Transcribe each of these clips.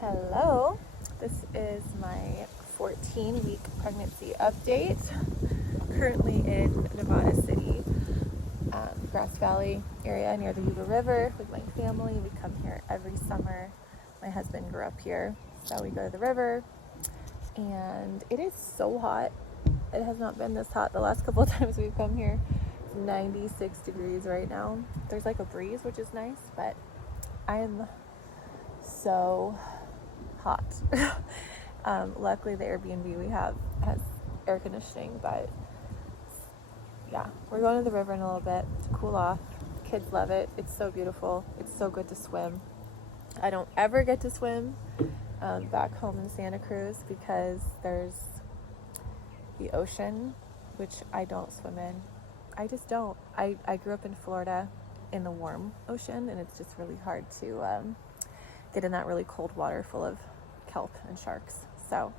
Hello, this is my 14-week pregnancy update. Currently in Nevada City, Grass Valley area near the Yuba River with my family. We come here every summer. My husband grew up here, so we go to the river, and it is so hot. It has not been this hot the last couple of times we've come here. It's 96 degrees right now. There's like a breeze, which is nice, but I am so hot. Luckily the Airbnb we have has air conditioning, but yeah, we're going to the river in a little bit to cool off. Kids love it. It's so beautiful. It's so good to swim. I don't ever get to swim back home in Santa Cruz because there's the ocean, which I don't swim in. I just don't. I grew up in Florida in the warm ocean, and it's just really hard to get in that really cold water full of kelp and sharks. So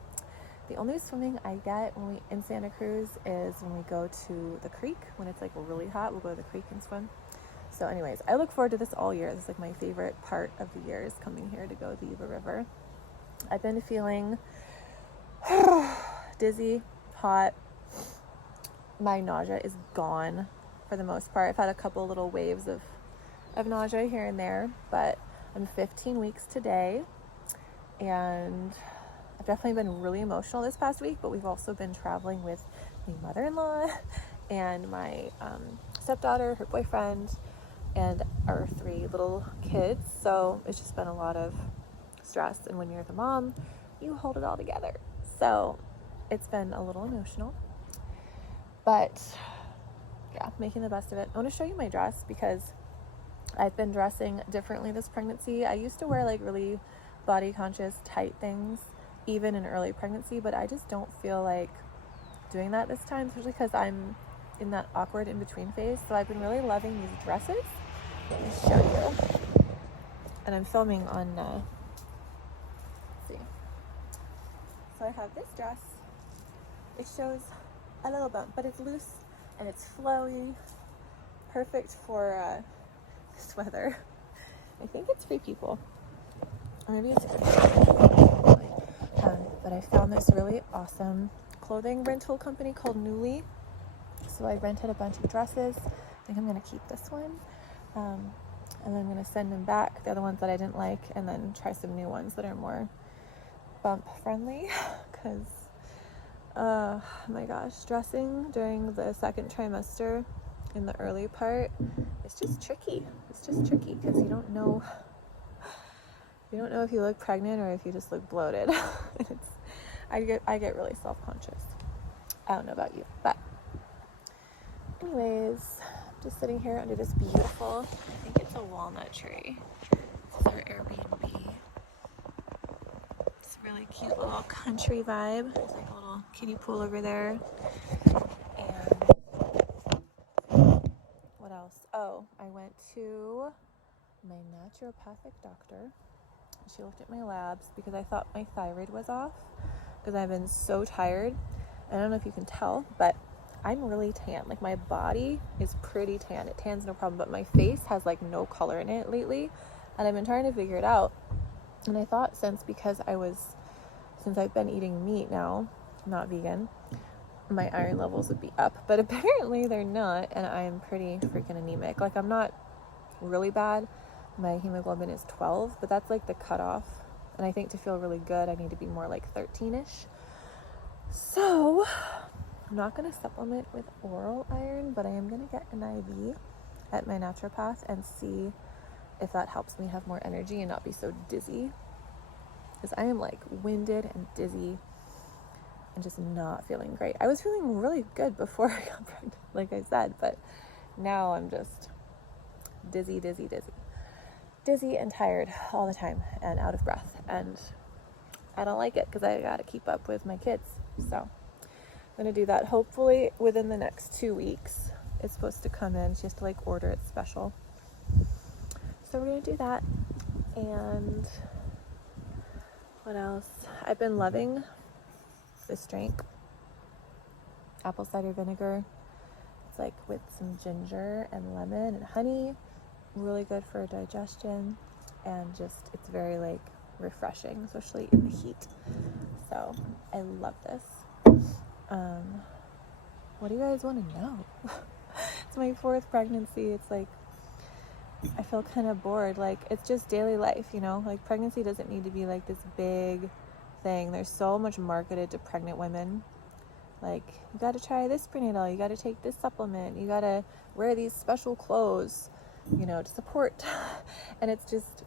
the only swimming I get in Santa Cruz is when we go to the creek. When it's like really hot, we'll go to the creek and swim. So anyways, I look forward to this all year. This is like my favorite part of the year, is coming here to go to the Yuba River. I've been feeling dizzy, hot. My nausea is gone for the most part. I've had a couple little waves of nausea here and there, but I'm 15 weeks today, and I've definitely been really emotional this past week, but we've also been traveling with my mother-in-law and my stepdaughter, her boyfriend, and our 3 little kids. So it's just been a lot of stress, and when you're the mom, you hold it all together. So it's been a little emotional, but yeah, making the best of it. I want to show you my dress because I've been dressing differently this pregnancy. I used to wear like really body conscious tight things even in early pregnancy, but I just don't feel like doing that this time, especially because I'm in that awkward in between phase. So I've been really loving these dresses. Let me show you. And I'm filming on let's see. So I have this dress. It shows a little bump, but it's loose and it's flowy, perfect for this weather. I think it's Free People, or maybe it's but I found this really awesome clothing rental company called Nuuly. So I rented a bunch of dresses. I think I'm gonna keep this one, and then I'm gonna send them back, the other ones that I didn't like, and then try some new ones that are more bump friendly. Because my gosh, dressing during the second trimester in the early part, it's just tricky. It's just tricky because you don't know if you look pregnant or if you just look bloated. I get really self-conscious. I don't know about you, but anyways, I'm just sitting here under this beautiful, I think it's a walnut tree. This is our Airbnb. It's a really cute little country vibe. There's like a little kiddie pool over there. And what else? Oh, I went to my naturopathic doctor. She looked at my labs because I thought my thyroid was off because I've been so tired. I don't know if you can tell, but I'm really tan. Like, my body is pretty tan. It tans no problem, but my face has like no color in it lately, and I've been trying to figure it out. And I thought since I've been eating meat now, not vegan, my iron levels would be up, but apparently they're not, and I'm pretty freaking anemic. Like, I'm not really bad. My hemoglobin is 12, but that's like the cutoff, and I think to feel really good I need to be more like 13ish. So I'm not going to supplement with oral iron, but I am going to get an IV at my naturopath and see if that helps me have more energy and not be so dizzy, because I am like winded and dizzy and just not feeling great. I was feeling really good before I got pregnant, like I said, but now I'm just dizzy and tired all the time and out of breath, and I don't like it because I gotta keep up with my kids. So I'm gonna do that hopefully within the next 2 weeks. It's supposed to come in. She has to like order it special, so we're gonna do that. And what else? I've been loving this drink, apple cider vinegar. It's like with some ginger and lemon and honey. Really good for digestion, and just, it's very like refreshing, especially in the heat. So I love this. What do you guys want to know? It's my 4th pregnancy. It's like, I feel kind of bored. Like, it's just daily life, you know? Like, pregnancy doesn't need to be like this big thing. There's so much marketed to pregnant women. Like, you got to try this prenatal, you got to take this supplement, you got to wear these special clothes, you know, to support. And it's just,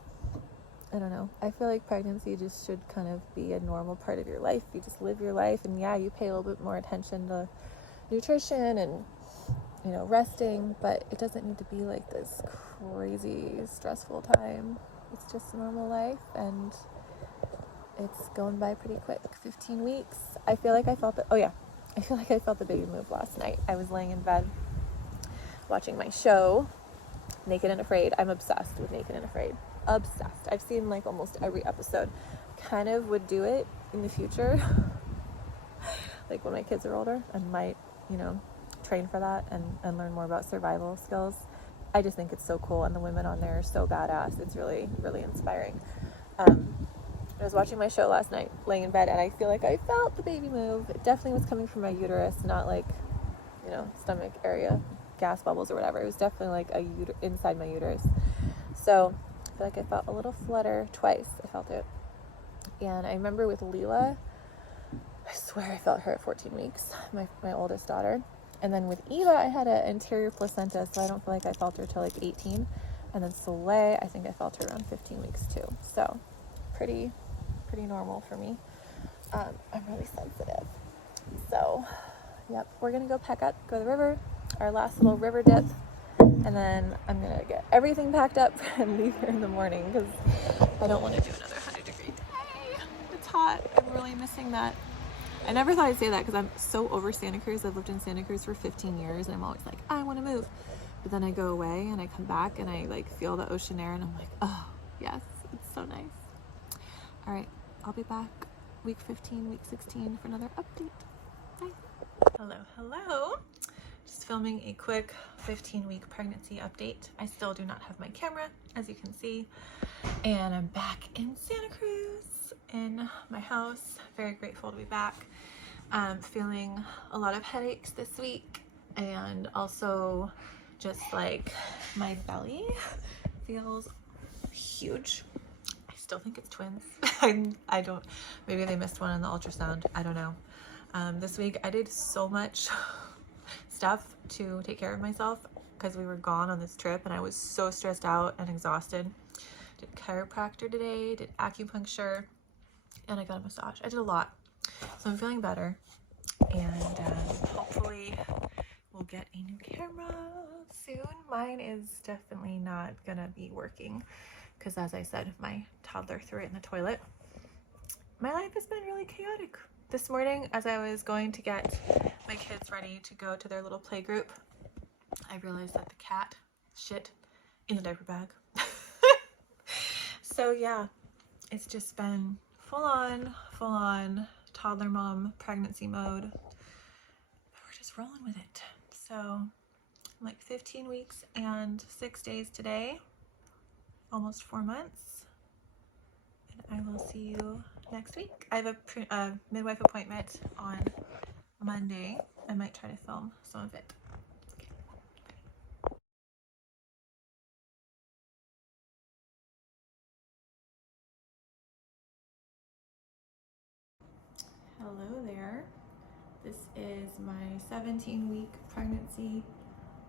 I don't know. I feel like pregnancy just should kind of be a normal part of your life. You just live your life, and yeah, you pay a little bit more attention to nutrition and, you know, resting, but it doesn't need to be like this crazy stressful time. It's just normal life, and it's going by pretty quick. 15 weeks. I feel like I felt it. Oh yeah, I feel like I felt the baby move last night. I was laying in bed watching my show, Naked and Afraid. I'm obsessed with Naked and Afraid. Obsessed. I've seen like almost every episode. Kind of would do it in the future, like when my kids are older, and might, you know, train for that and learn more about survival skills. I just think it's so cool, and the women on there are so badass. It's really, really inspiring. I was watching my show last night, laying in bed, and I feel like I felt the baby move. It definitely was coming from my uterus, not like, you know, stomach area, gas bubbles or whatever. It was definitely like inside my uterus. So I feel like I felt a little flutter twice. I felt it. And I remember with Leela, I swear I felt her at 14 weeks, my oldest daughter. And then with Eva, I had an anterior placenta, so I don't feel like I felt her till like 18. And then Soleil, I think I felt her around 15 weeks too. So pretty normal for me. I'm really sensitive. So, yep, we're gonna go pack up, go to the river, our last little river dip, and then I'm gonna get everything packed up and leave here in the morning because I don't want to do another 100-degree day. It's hot. I'm really missing that. I never thought I'd say that because I'm so over Santa Cruz. I've lived in Santa Cruz for 15 years, and I'm always like, I want to move. But then I go away and I come back and I like feel the ocean air, and I'm like, oh yes, it's so nice. All right, I'll be back week 15, week 16 for another update. Bye. Hello. Just filming a quick 15-week pregnancy update. I still do not have my camera, as you can see, and I'm back in Santa Cruz in my house. Very grateful to be back. Feeling a lot of headaches this week, and also just like my belly feels huge. I still think it's twins. I don't, maybe they missed one in the ultrasound. I don't know. This week I did so much stuff to take care of myself because we were gone on this trip, and I was so stressed out and exhausted. Did chiropractor today, did acupuncture, and I got a massage. I did a lot. So I'm feeling better, and hopefully we'll get a new camera soon. Mine is definitely not gonna be working because, as I said, my toddler threw it in the toilet. My life has been really chaotic. This morning, as I was going to get my kids ready to go to their little play group, I realized that the cat shit in the diaper bag. So yeah, it's just been full on toddler mom pregnancy mode. We're just rolling with it. So I'm like 15 weeks and 6 days today, almost 4 months, and I will see you next week. I have a midwife appointment on Monday. I might try to film some of it. Hello there. This is my 17-week pregnancy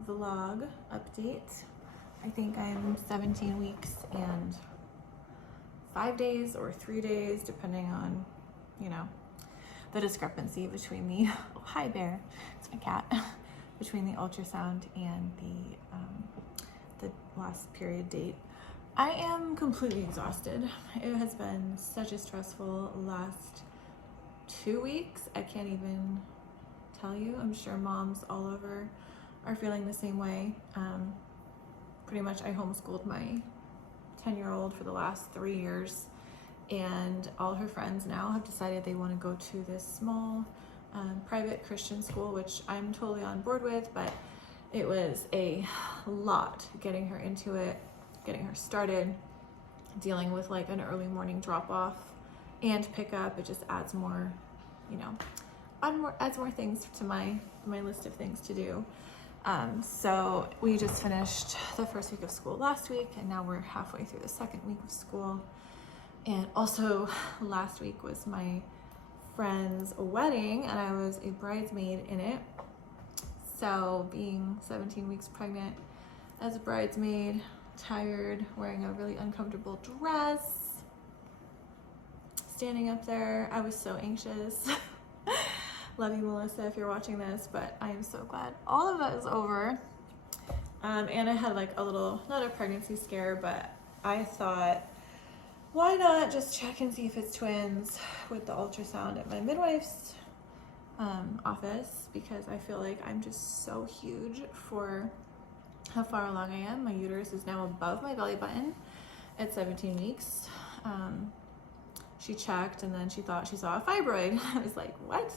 vlog update. I think I'm 17 weeks and 5 days or 3 days, depending on, you know, the discrepancy between the, oh, hi bear, it's my cat, between the ultrasound and the last period date. I am completely exhausted. It has been such a stressful last 2 weeks. I can't even tell you. I'm sure moms all over are feeling the same way. Pretty much I homeschooled my 10-year-old for the last 3 years, and all her friends now have decided they want to go to this small private Christian school, which I'm totally on board with, but it was a lot getting her into it, getting her started. dealing with like an early morning drop off and pick up. It just adds more, you know, adds more things to my list of things to do. So we just finished the first week of school last week, and now we're halfway through the second week of school. And also last week was my friend's wedding, and I was a bridesmaid in it. So being 17 weeks pregnant as a bridesmaid, tired, wearing a really uncomfortable dress, standing up there, I was so anxious. Love you, Melissa, if you're watching this, but I am so glad all of that is over. And I had like a little, not a pregnancy scare, but I thought, why not just check and see if it's twins with the ultrasound at my midwife's office, because I feel like I'm just so huge for how far along I am. My uterus is now above my belly button at 17 weeks. She checked and then she thought she saw a fibroid. I was like, what?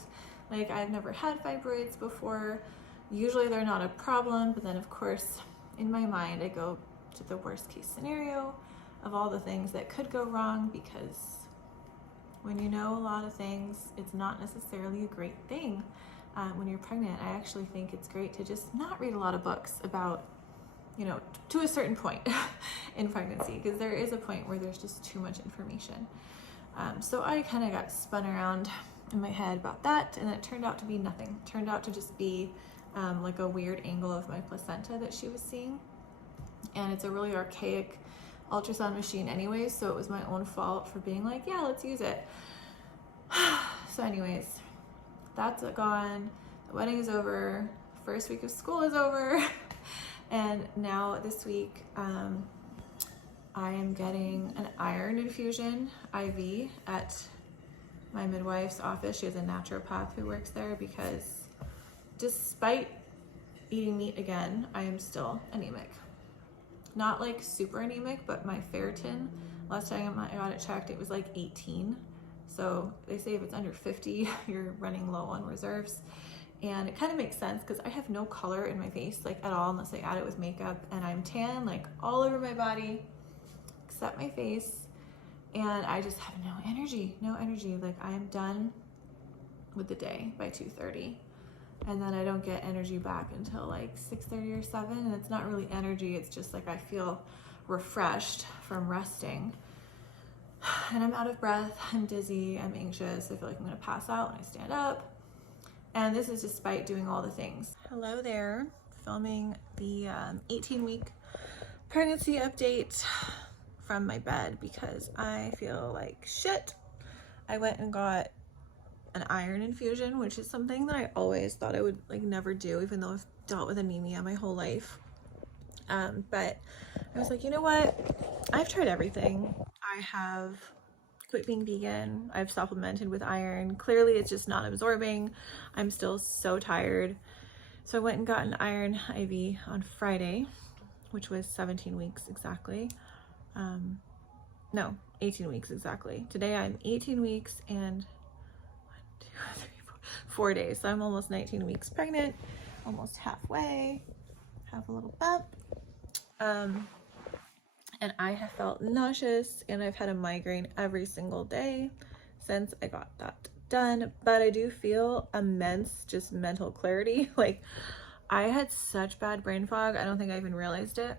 Like, I've never had fibroids before. Usually they're not a problem, but then of course in my mind I go to the worst case scenario of all the things that could go wrong, because when you know a lot of things, it's not necessarily a great thing. When you're pregnant, I actually think it's great to just not read a lot of books about, you know, to a certain point in pregnancy, because there is a point where there's just too much information. So I kind of got spun around in my head about that, and it turned out to be nothing. It turned out to just be like a weird angle of my placenta that she was seeing. And it's a really archaic ultrasound machine anyway, so it was my own fault for being like, yeah, let's use it. So anyways, that's gone. The wedding is over. First week of school is over. And now this week, I am getting an iron infusion IV at my midwife's office. She has a naturopath who works there, because despite eating meat again, I am still anemic. Not like super anemic, but my ferritin, last time I got it checked, it was like 18. So they say if it's under 50, you're running low on reserves. And it kind of makes sense because I have no color in my face, like at all, unless I add it with makeup, and I'm tan like all over my body except my face, and I just have no energy. Like, I am done with the day by 2:30, and then I don't get energy back until like 6:30 or 7, and it's not really energy, it's just like I feel refreshed from resting, and I'm out of breath, I'm dizzy, I'm anxious, I feel like I'm gonna pass out when I stand up. And this is despite doing all the things. Hello there, filming the 18-week pregnancy update from my bed because I feel like shit. I went and got an iron infusion, which is something that I always thought I would like never do, even though I've dealt with anemia my whole life. But I was like, you know what? I've tried everything. I have quit being vegan. I've supplemented with iron. Clearly it's just not absorbing. I'm still so tired. So I went and got an iron IV on Friday, which was 17 weeks exactly. No, 18 weeks exactly. Today I'm 18 weeks and 4 days. So I'm almost 19 weeks pregnant, almost halfway, have a little bump. And I have felt nauseous, and I've had a migraine every single day since I got that done. But I do feel immense just mental clarity. Like, I had such bad brain fog, I don't think I even realized it.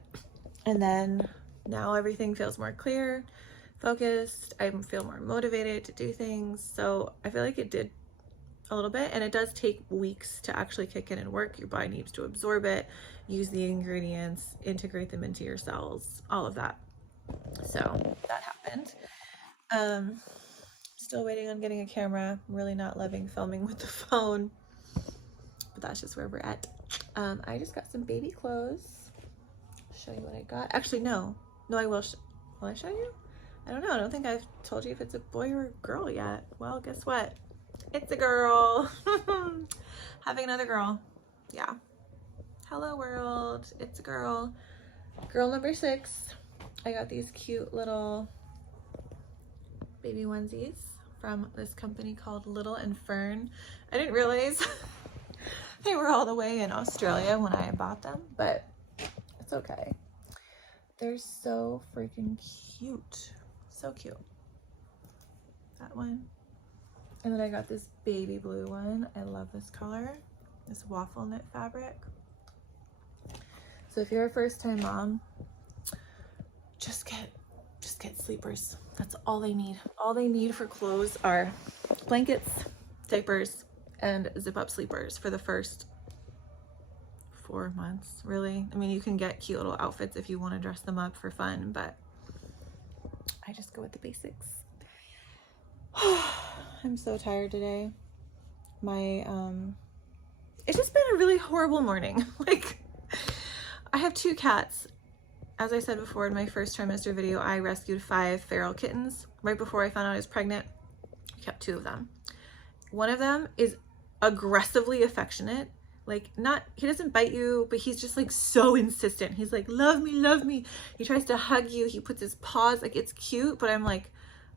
And then now everything feels more clear, focused. I feel more motivated to do things. So I feel like it did a little bit, and it does take weeks to actually kick in and work. Your body needs to absorb it, use the ingredients, integrate them into your cells, all of that. So that happened. Still waiting on getting a camera. I'm really not loving filming with the phone, but that's just where we're at. I just got some baby clothes. Show you what I got. Actually, no, I will. Will I show you? I don't know. I don't think I've told you if it's a boy or a girl yet. Well, guess what? It's a girl. Having another girl. Yeah. Hello world. It's a girl. Girl number 6. I got these cute little baby onesies from this company called Little and Fern. I didn't realize they were all the way in Australia when I bought them, but it's okay. They're so freaking cute. So cute. That one. And then I got this baby blue one. I love this color. This waffle knit fabric. So if you're a first-time mom, just get sleepers. That's all they need. All they need for clothes are blankets, diapers, and zip-up sleepers for the first 4 months, really. I mean, you can get cute little outfits if you want to dress them up for fun, but I just go with the basics. I'm so tired today. It's just been a really horrible morning. Like, I have 2 cats. As I said before in my first trimester video, I rescued 5 feral kittens right before I found out I was pregnant. I kept 2 of them. One of them is aggressively affectionate. Like, he doesn't bite you, but he's just like so insistent. He's like, love me, love me. He tries to hug you. He puts his paws, like, it's cute, but I'm like,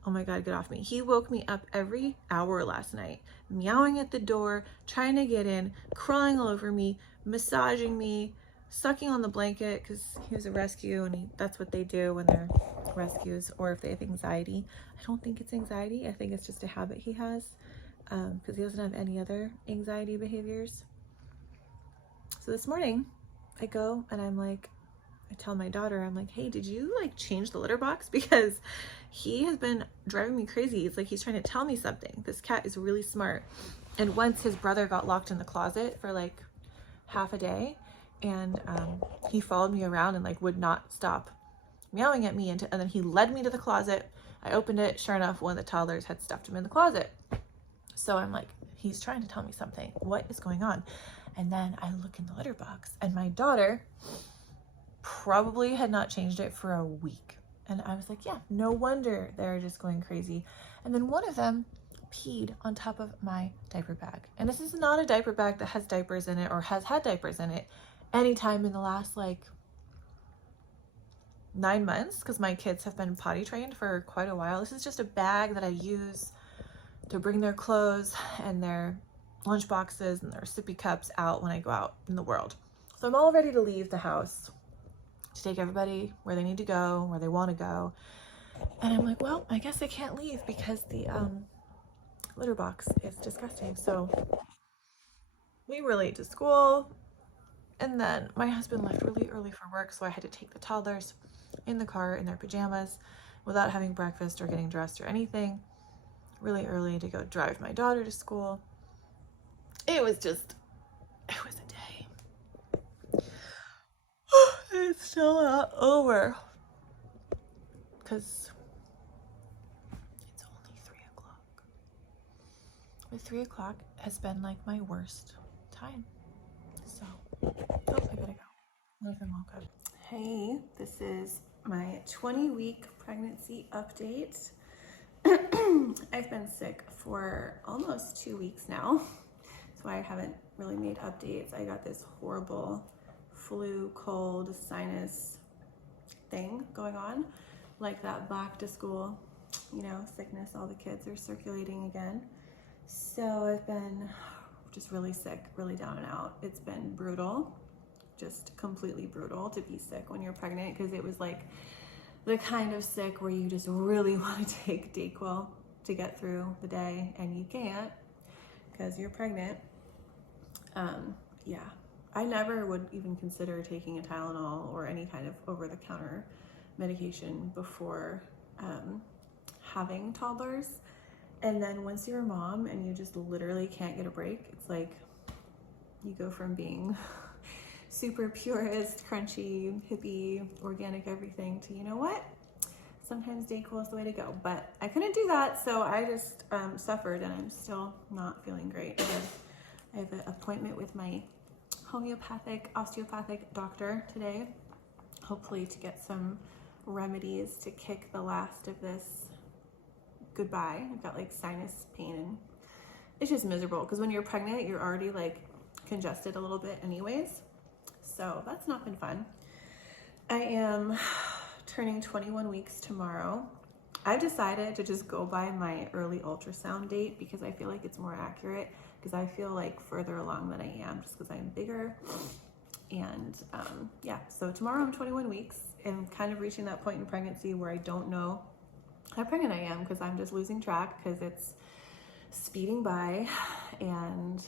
oh my God, get off me. He woke me up every hour last night, meowing at the door, trying to get in, crawling all over me, massaging me, sucking on the blanket, because he was a rescue, and that's what they do when they're rescues, or if they have anxiety. I don't think it's anxiety. I think it's just a habit he has, because he doesn't have any other anxiety behaviors. So this morning I go and I tell my daughter, I'm like, hey, did you like change the litter box? Because he has been driving me crazy. It's like he's trying to tell me something. This cat is really smart. And once his brother got locked in the closet for like half a day, and he followed me around and like would not stop meowing at me, and then he led me to the closet. I opened it. Sure enough, one of the toddlers had stuffed him in the closet. So I'm like, he's trying to tell me something. What is going on? And then I look in the litter box, and my daughter probably had not changed it for a week. And I was like, yeah, no wonder they're just going crazy. And then one of them peed on top of my diaper bag. And this is not a diaper bag that has diapers in it or has had diapers in it anytime in the last like 9 months, because my kids have been potty trained for quite a while. This is just a bag that I use to bring their clothes and their lunch boxes and their sippy cups out when I go out in the world. So I'm all ready to leave the house to take everybody where they need to go, where they want to go. And I'm like, well, I guess I can't leave because the litter box is disgusting. So we were late to school, and then my husband left really early for work, so I had to take the toddlers in the car in their pajamas without having breakfast or getting dressed or anything, really early to go drive my daughter to school. It was a day. It's still not over because it's only 3 o'clock. But 3 o'clock has been like my worst time. So, I gotta go. What if I'm all good? Hey, this is my 20-week pregnancy update. I've been sick for almost 2 weeks now, so I haven't really made updates. I got this horrible flu, cold, sinus thing going on, like that back to school, sickness. All the kids are circulating again. So I've been just really sick, really down and out. It's been brutal, just completely brutal to be sick when you're pregnant, because it was like the kind of sick where you just really want to take Dayquil to get through the day, and you can't because you're pregnant. Yeah, I never would even consider taking a Tylenol or any kind of over-the-counter medication before having toddlers. And then once you're a mom and you just literally can't get a break, it's like you go from being super purist, crunchy, hippie, organic everything to, you know what? Sometimes Dayquil is the way to go. But I couldn't do that, so I just suffered, and I'm still not feeling great. I have an appointment with my osteopathic doctor today, hopefully to get some remedies to kick the last of this goodbye. I've got like sinus pain, and it's just miserable because when you're pregnant, you're already like congested a little bit anyways. So that's not been fun. I am turning 21 weeks tomorrow. I've decided to just go by my early ultrasound date because I feel like it's more accurate, because I feel like further along than I am just because I'm bigger. And yeah, so tomorrow I'm 21 weeks. am kind of reaching that point in pregnancy where I don't know how pregnant I am because I'm just losing track because it's speeding by. And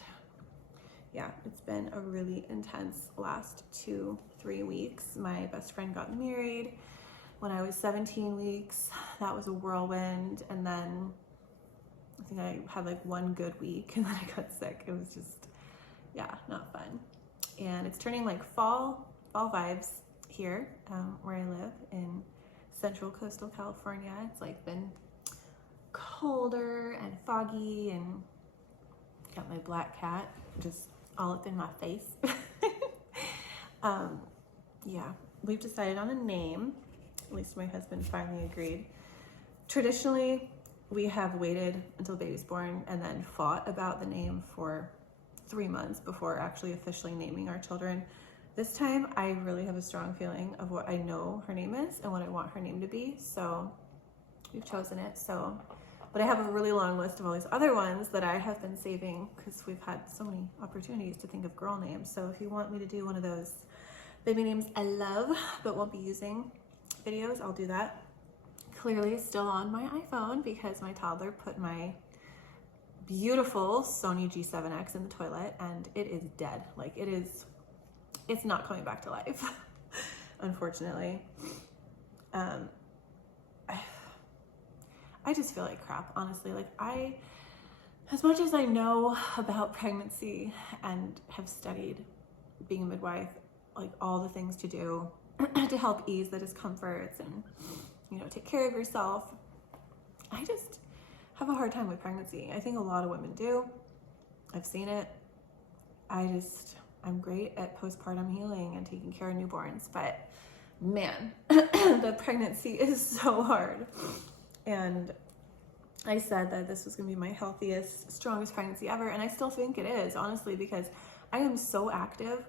yeah, it's been a really intense last 2-3 weeks. My best friend got married when I was 17 weeks. That was a whirlwind. And then I think I had like 1 good week and then I got sick. It was just, yeah, not fun. And it's turning like fall vibes here where I live in central coastal California. It's like been colder and foggy, and got my black cat just all up in my face. Yeah, we've decided on a name. At least my husband finally agreed. Traditionally, we have waited until baby's born and then fought about the name for 3 months before actually officially naming our children. This time, I really have a strong feeling of what I know her name is and what I want her name to be, so we've chosen it. So, but I have a really long list of all these other ones that I have been saving because we've had so many opportunities to think of girl names. So if you want me to do one of those baby names I love but won't be using videos, I'll do that. Clearly still on my iPhone because my toddler put my beautiful Sony G7X in the toilet and it is dead. Like it's not coming back to life, unfortunately. I just feel like crap, honestly. Like as much as I know about pregnancy and have studied being a midwife, like all the things to do to help ease the discomforts and, you know, take care of yourself, I just have a hard time with pregnancy. I think a lot of women do. I've seen it. I'm great at postpartum healing and taking care of newborns, but man, the pregnancy is so hard. And I said that this was gonna be my healthiest, strongest pregnancy ever, and I still think it is, honestly, because I am so active.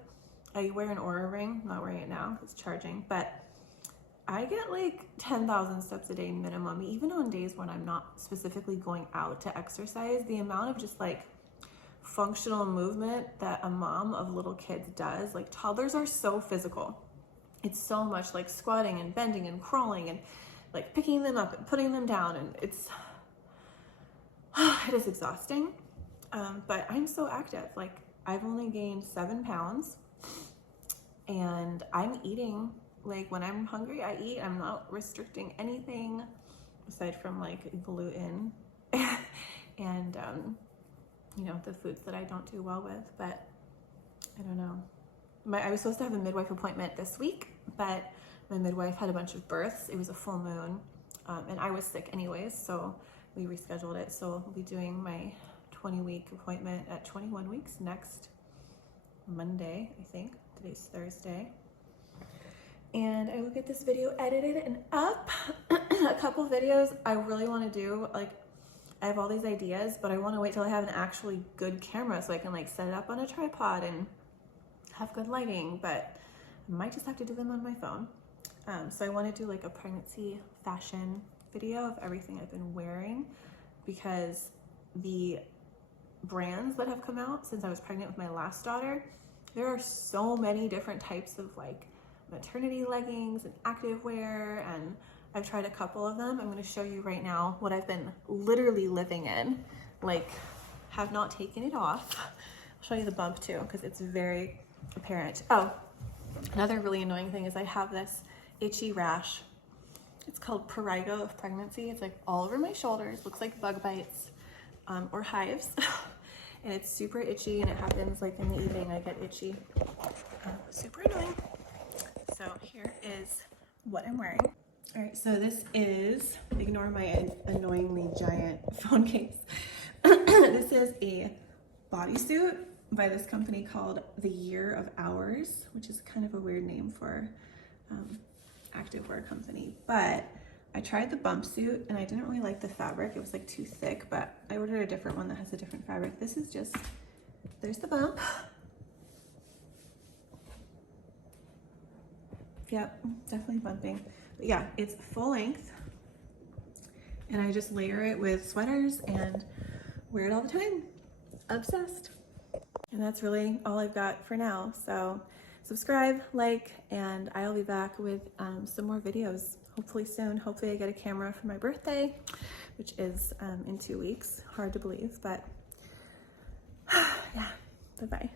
I wear an Oura ring, I'm not wearing it now, it's charging, but I get like 10,000 steps a day minimum, even on days when I'm not specifically going out to exercise. The amount of just like functional movement that a mom of little kids does, like toddlers are so physical. It's so much like squatting and bending and crawling and like picking them up and putting them down, and it is exhausting. But I'm so active. Like I've only gained 7 pounds and I'm eating, like when I'm hungry, I eat. I'm not restricting anything aside from like gluten and, you know, the foods that I don't do well with, but I don't know. I was supposed to have a midwife appointment this week, but my midwife had a bunch of births. It was a full moon, and I was sick anyways, so we rescheduled it. So I'll be doing my 20-week appointment at 21 weeks next Monday, I think. Today's Thursday. And I will get this video edited and up. A couple videos I really want to do. Like, I have all these ideas, but I want to wait till I have an actually good camera so I can like set it up on a tripod and have good lighting, but I might just have to do them on my phone. So I want to do like a pregnancy fashion video of everything I've been wearing, because the brands that have come out since I was pregnant with my last daughter, there are so many different types of like maternity leggings and activewear, and I've tried a couple of them. I'm going to show you right now what I've been literally living in, like have not taken it off. I'll show you the bump too, because it's very apparent. Oh, another really annoying thing is I have this itchy rash. It's called prurigo of pregnancy. It's like all over my shoulders, looks like bug bites or hives. And it's super itchy, and it happens like in the evening. I get itchy. Super annoying. So here is what I'm wearing. All right, so this is, ignore my annoyingly giant phone case. This is a bodysuit by this company called The Year of Hours, which is kind of a weird name for activewear company. But I tried the bump suit and I didn't really like the fabric. It was like too thick, but I ordered a different one that has a different fabric. This is just, there's the bump. Yep, definitely bumping. But yeah, it's full length, and I just layer it with sweaters and wear it all the time. Obsessed. And that's really all I've got for now. So subscribe, like, and I'll be back with some more videos hopefully soon. Hopefully I get a camera for my birthday, which is in 2 weeks. Hard to believe, but yeah, bye-bye.